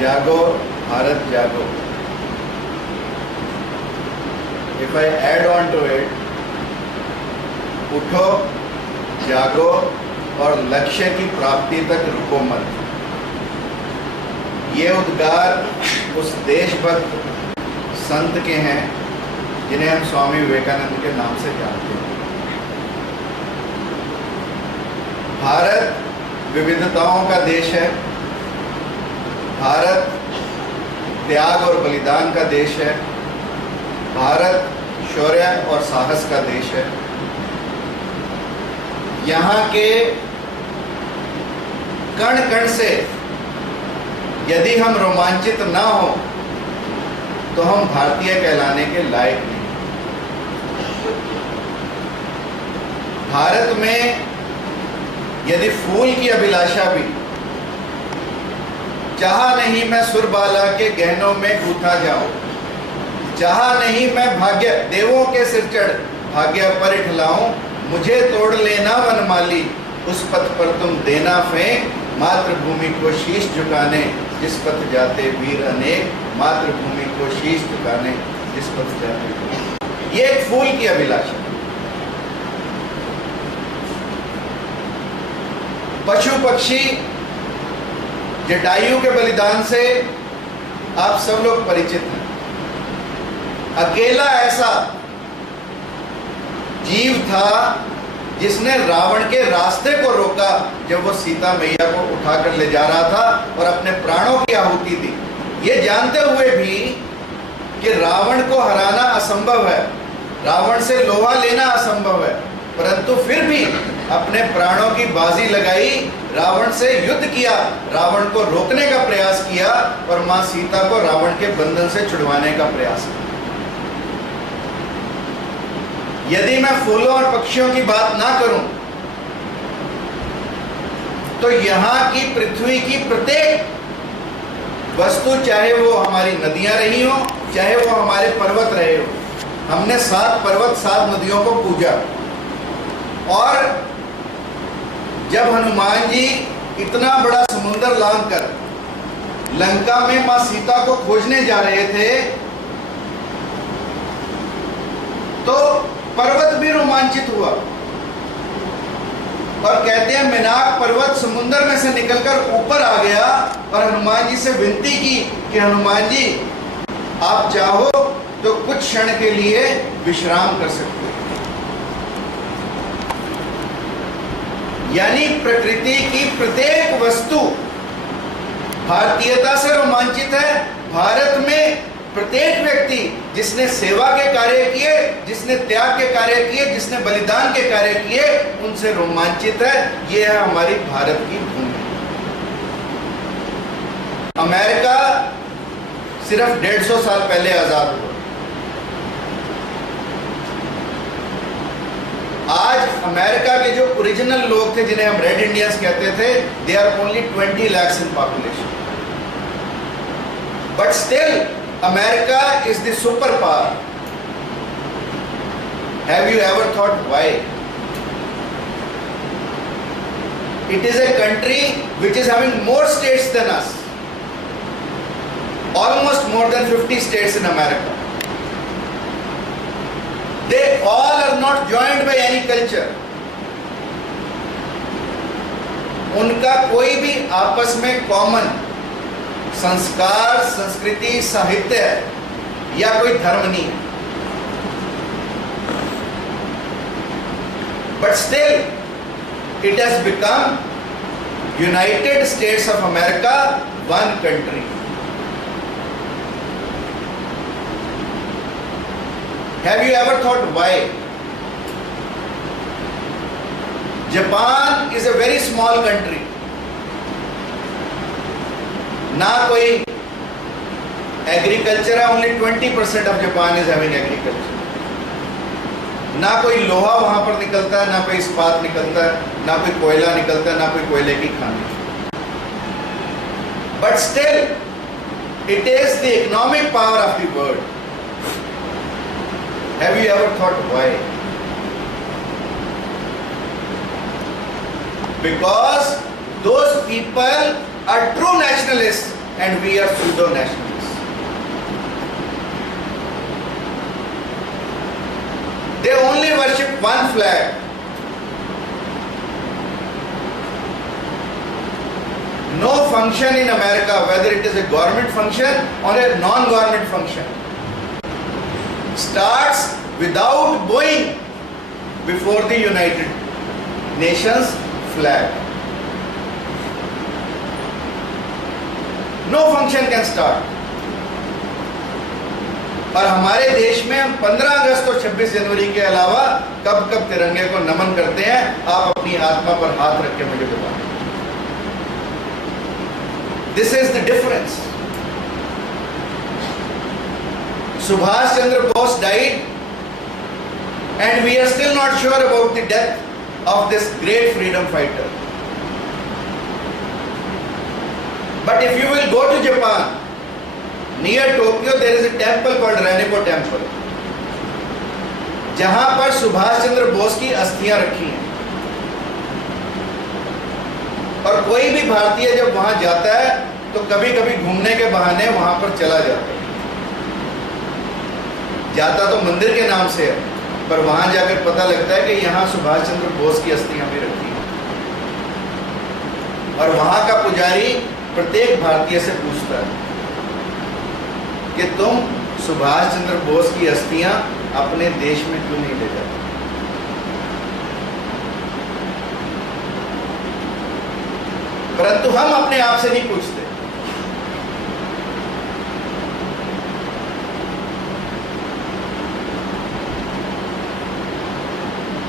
जागो भारत जागो. If I add on to it, उठो, जागो और लक्ष्य की प्राप्ति तक रुको मत. ये उद्गार उस देशभक्त संत के हैं जिन्हें हम स्वामी विवेकानंद के नाम से जानते हैं. भारत विविधताओं का देश है. भारत त्याग और बलिदान का देश है. भारत शौर्य और साहस का देश है. यहाँ के कण कण से यदि हम रोमांचित ना हो तो हम भारतीय कहलाने के लायक नहीं. भारत में यदि फूल की अभिलाषा भी, चाहा नहीं मैं सुरबाला के गहनों में गूंथा जाऊं, चाहा नहीं मैं भाग्य देवों के सिर चढ़ भाग्य पर इठलाऊं, मुझे तोड़ लेना वनमाली, उस पथ पर तुम देना फेंक, मातृभूमि को शीश झुकाने जिस पथ जाते वीर अनेक, मातृभूमि को शीश झुकाने जिस पथ जाते वीर. ये एक फूल की अभिलाषा. पशु पक्षी जटायु के बलिदान से आप सब लोग परिचित हैं. अकेला ऐसा जीव था जिसने रावण के रास्ते को रोका जब वो सीता मैया को उठाकर ले जा रहा था और अपने प्राणों की आहुति दी. ये जानते हुए भी कि रावण को हराना असंभव है, रावण से लोहा लेना असंभव है, परंतु फिर भी अपने प्राणों की बाजी लगाई, रावण से युद्ध किया, रावण को रोकने का प्रयास किया और मां सीता को रावण के बंधन से छुड़वाने का प्रयास किया. यदि मैं फूलों और पक्षियों की बात ना करूं तो यहां की पृथ्वी की प्रत्येक वस्तु, चाहे वो हमारी नदियां रही हो, चाहे वो हमारे पर्वत रहे हो, हमने 7 पर्वत 7 नदियों को पूजा. और जब हनुमान जी इतना बड़ा समुद्र लांघकर लंका में मां सीता को खोजने जा रहे थे तो पर्वत भी रोमांचित हुआ और कहते हैं मिनाक पर्वत समुद्र में से निकलकर ऊपर आ गया और हनुमान जी से विनती की कि हनुमान जी आप चाहो तो कुछ क्षण के लिए विश्राम कर सकते हो. यानी प्रकृति की प्रत्येक वस्तु भारतीयता से रोमांचित है. भारत में प्रत्येक व्यक्ति जिसने सेवा के कार्य किए, जिसने त्याग के कार्य किए, जिसने बलिदान के कार्य किए, उनसे रोमांचित है. यह है हमारी भारत की भूमि. अमेरिका सिर्फ 150 साल पहले आजाद हुआ. आज अमेरिका के जो ओरिजिनल लोग थे जिन्हें हम रेड इंडियंस कहते थे, they are only 20 lakhs in population. But still America is the superpower. Have you ever thought why? It is a country which is having more states than us. Almost more than 50 states in America. They all are not joined by any culture. उनका कोई भी आपस में common संस्कार, संस्कृति, साहित्य या कोई धर्म नहीं है. But still, it has become United States of America, one country. Have you ever thought why? Japan is a very small country. ना कोई एग्रीकल्चर है, only 20% of Japan is having agriculture. ना कोई लोहा वहां पर निकलता है, ना कोई इस्पात निकलता है, ना कोई कोयला निकलता है, ना कोई कोयले की खानी. But still it is the economic power of the world. Have you ever thought why? Because those people are true nationalists. and we are pseudo nationalists. They only worship one flag. No function in America, whether it is a government function or a non-government function, starts without bowing before the United Nations flag. No function can start. और हमारे देश में हम 15 अगस्त और 26 जनवरी के अलावा कब कब तिरंगे को नमन करते हैं, आप अपनी आत्मा पर हाथ रख के मुझे बताएं. This is the difference. Subhash Chandra Bose died, and we are still not sure about the death of this great freedom fighter. But if you will go to Japan, near Tokyo, there is a temple called Reniko Temple, जहां पर सुभाष चंद्र बोस की अस्थियां रखी हैं. और कोई भी भारतीय जब वहां जाता है तो कभी कभी घूमने के बहाने वहां पर चला जाता है. जाता तो मंदिर के नाम से है, पर वहां जाकर पता लगता है कि यहां सुभाष चंद्र बोस की अस्थियां भी रखी हैं. और वहां का पुजारी प्रत्येक भारतीय से पूछता है कि तुम सुभाष चंद्र बोस की अस्थियां अपने देश में क्यों नहीं ले जाते. परंतु हम अपने आप से नहीं पूछते.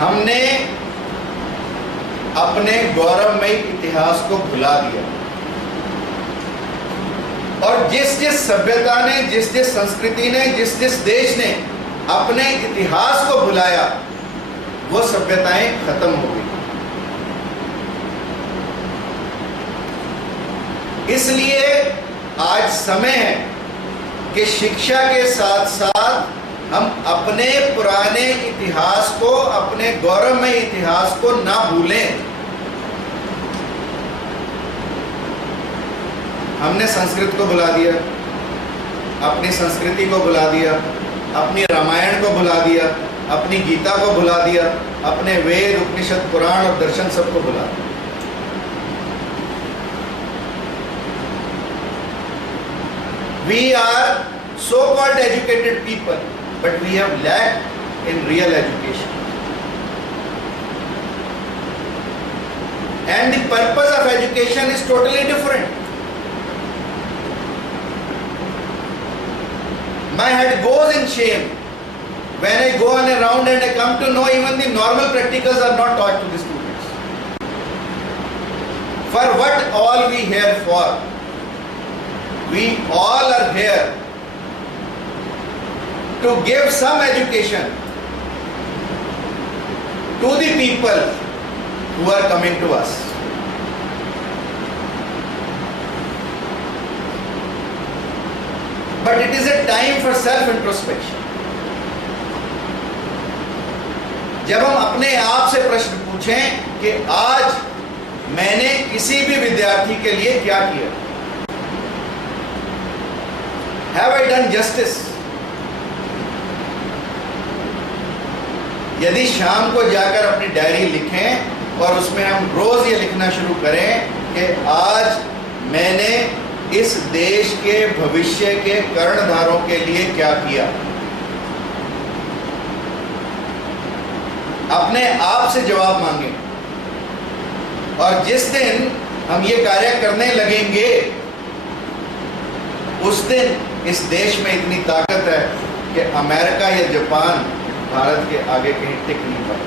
हमने अपने गौरवमयी इतिहास को भुला दिया. और जिस जिस सभ्यता ने, जिस जिस संस्कृति ने, जिस जिस देश ने अपने इतिहास को भुलाया, वो सभ्यताएं खत्म हो गई. इसलिए आज समय है कि शिक्षा के साथ साथ हम अपने पुराने इतिहास को, अपने गौरवमय इतिहास को ना भूलें. हमने संस्कृत को भुला दिया, अपनी संस्कृति को भुला दिया, अपनी रामायण को भुला दिया, अपनी गीता को भुला दिया, अपने वेद, उपनिषद, पुराण और दर्शन सबको भुला दिया. We are so-called educated people, but we have lacked in real education. And the purpose of education is totally different. My head goes in shame when I go on a round and I come to know even the normal practicals are not taught to the students. For what all we here for? We all are here to give some education to the people who are coming to us. But it is a time for self-introspection. जब हम अपने आप से प्रश्न पूछें कि आज मैंने किसी भी विद्यार्थी के लिए क्या किया. Have I done justice? यदि शाम को जाकर अपनी डायरी लिखें और उसमें हम रोज ये लिखना शुरू करें कि आज मैंने इस देश के भविष्य के कर्णधारों के लिए क्या किया, अपने आप से जवाब मांगे. और जिस दिन हम ये कार्य करने लगेंगे, उस दिन इस देश में इतनी ताकत है कि अमेरिका या जापान भारत के आगे कहीं टिक नहीं पाए.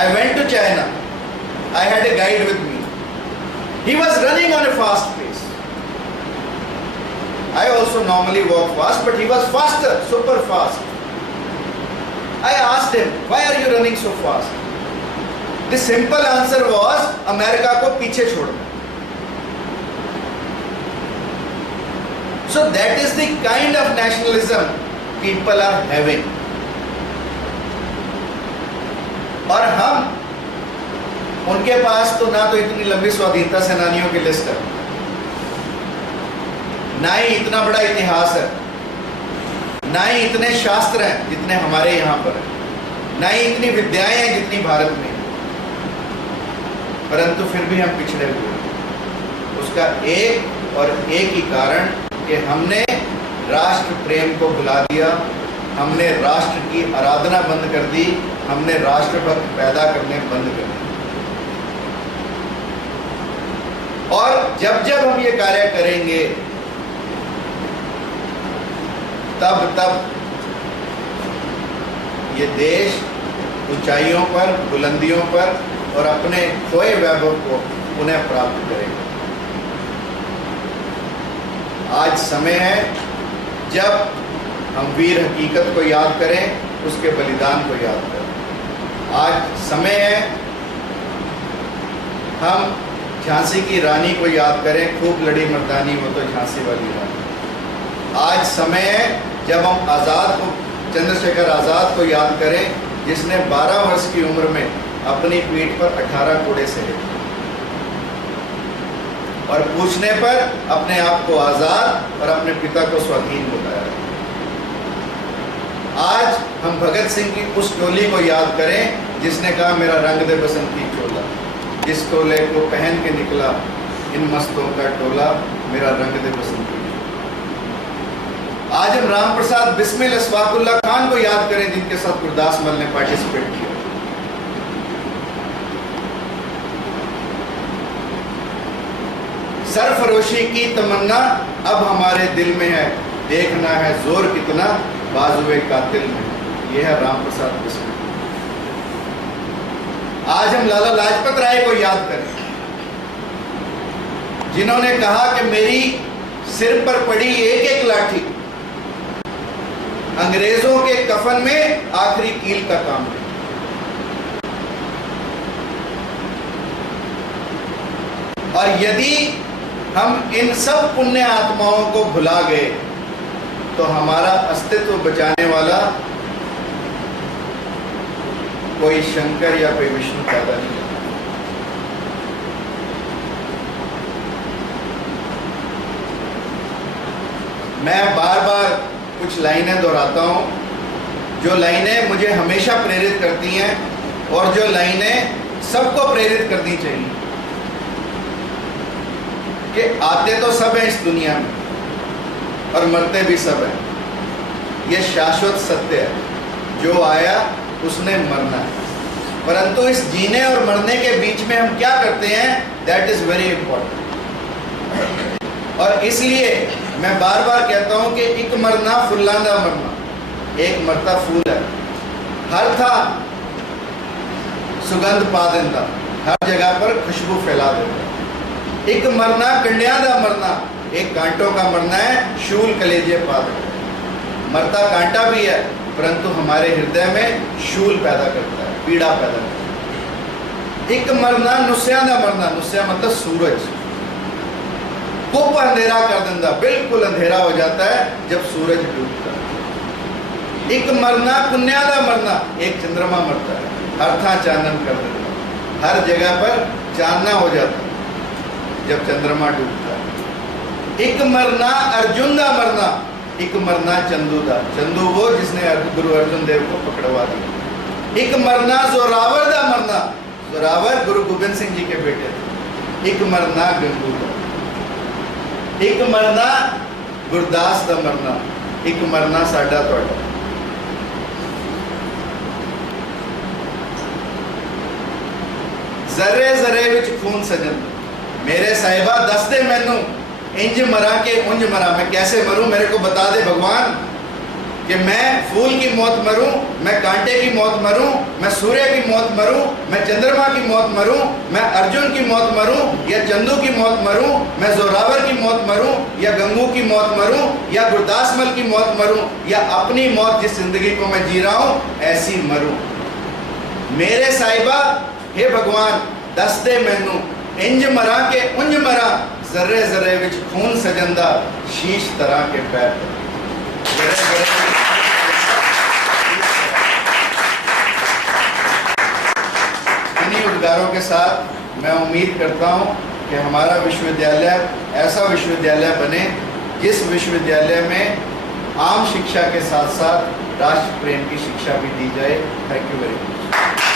I went to China. I had a guide with me. He was running on a fast pace. I also normally walk fast, but he was faster, super fast. I asked him, why are you running so fast? The simple answer was, America को पीछे छोड़ना. So that is the kind of nationalism people are having. और हम उनके पास तो ना तो इतनी लंबी स्वाधीनता सेनानियों की लिस्ट है, ना ही इतना बड़ा इतिहास है, ना ही इतने शास्त्र हैं जितने हमारे यहाँ पर हैं, ना ही इतनी विद्याएं हैं जितनी भारत में, परंतु फिर भी हम पिछड़े हुए। उसका एक और एक ही कारण कि हमने राष्ट्र प्रेम को भुला दिया, हमने राष्ट्र की आराधना बंद कर दी, हमने राष्ट्रभक्त पैदा करने बंद कर दिए। और जब जब हम ये कार्य करेंगे तब तब ये देश ऊंचाइयों पर, बुलंदियों पर और अपने खोए वैभव को पुनः प्राप्त करेगा। आज समय है जब हम वीर हकीकत को याद करें, उसके बलिदान को याद करें। आज समय है हम झांसी की रानी को याद करें, खूब लड़ी मर्दानी वो तो झांसी वाली रानी। आज समय है जब हम आज़ाद को, चंद्रशेखर आज़ाद को याद करें, जिसने 12 वर्ष की उम्र में अपनी पीठ पर 18 कोड़े सहे और पूछने पर अपने आप को आज़ाद और अपने पिता को स्वाधीन बताया। आज हम भगत सिंह की उस टोली को याद करें जिसने कहा मेरा रंग दे बसंती चोला, जिस टोले को पहन के निकला इन मस्तों का टोला, मेरा रंग दे बसंती। आज हम राम प्रसाद बिस्मिल अशफाकुल्ला खान को याद करें जिनके साथ गुरदास मल ने पार्टिसिपेट किया। सरफरोशी की तमन्ना अब हमारे दिल में है, देखना है जोर कितना बाजुए कातिल में। यह है राम प्रसाद बिस्मिल। आज हम लाला लाजपत राय को याद करें जिन्होंने कहा कि मेरी सिर पर पड़ी एक एक लाठी अंग्रेजों के कफन में आखिरी कील का काम है। और यदि हम इन सब पुण्य आत्माओं को भुला गए तो हमारा अस्तित्व बचाने वाला कोई शंकर या कोई विष्णु पैदा नहीं होता। मैं बार बार कुछ लाइनें दोहराता हूं, जो लाइनें मुझे हमेशा प्रेरित करती हैं और जो लाइनें सबको प्रेरित करनी चाहिए कि आते तो सब हैं इस दुनिया में और मरते भी सब हैं। यह शाश्वत सत्य है, जो आया उसने मरना है। परंतु इस जीने और मरने के बीच में हम क्या करते हैं, दैट इज वेरी इंपॉर्टेंट। और इसलिए मैं बार बार कहता हूं कि एक मरना फुल्लांदा मरना, एक मरता फूल है, हर था सुगंध पा देता, हर जगह पर खुशबू फैला देता। एक मरना कंडिया दा मरना, एक कांटों का मरना है, शूल कलेजे पा देता। मरता कांटा भी है परंतु हमारे हृदय में शूल पैदा करता है, पीड़ा पैदा करता है। एक मरना नुस्या दा मरना, नुस्या मतलब सूरज, कुप अंधेरा कर देता, बिल्कुल अंधेरा हो जाता है जब सूरज डूबता है। एक मरना पुण्या दा मरना, एक चंद्रमा मरता है, हर था चानन कर देता, हर जगह पर चानना हो जाता है जब चंद्रमा डूबता है। एक मरना अर्जुन दा मरना, एक मरना चंदू दा, चंदू वो जिसने गुरु अर्जुन देव को पकड़वा दिया। एक मरना जोरावर दा मरना, जोरावर गुरु गोबिंद सिंह जी के बेटे थे। एक मरना गंगू दा, एक मरना गुरदास दा मरना, एक मरना साडा तुहाडा। जरे जरे विच खून सजन, मेरे साहिबा दस दे मैनू इंज मरा के उंज मरा, मैं कैसे मरूं मेरे को बता दे भगवान, कि मैं फूल की मौत मरूं, मैं कांटे की मौत मरूं, मैं सूर्य की मौत मरूं, मैं चंद्रमा की मौत मरूं, मैं अर्जुन की मौत मरूं या चंदू की मौत मरूं, मैं जोरावर की मौत मरूं या गंगू की मौत मरूं या गुरदास मल की मौत मरूं, या अपनी मौत जिस जिंदगी को मैं जी रहा हूं ऐसी मरूं। मेरे साहिबा हे भगवान दस दे मैनू इंज मरा के उंज मरा, जर्रे जर्रे विच खून सजंदा, शीश तरह के पैर। इन्हीं विचारों के साथ मैं उम्मीद करता हूं कि हमारा विश्वविद्यालय ऐसा विश्वविद्यालय बने जिस विश्वविद्यालय में आम शिक्षा के साथ साथ राष्ट्र प्रेम की शिक्षा भी दी जाए। Thank you very much.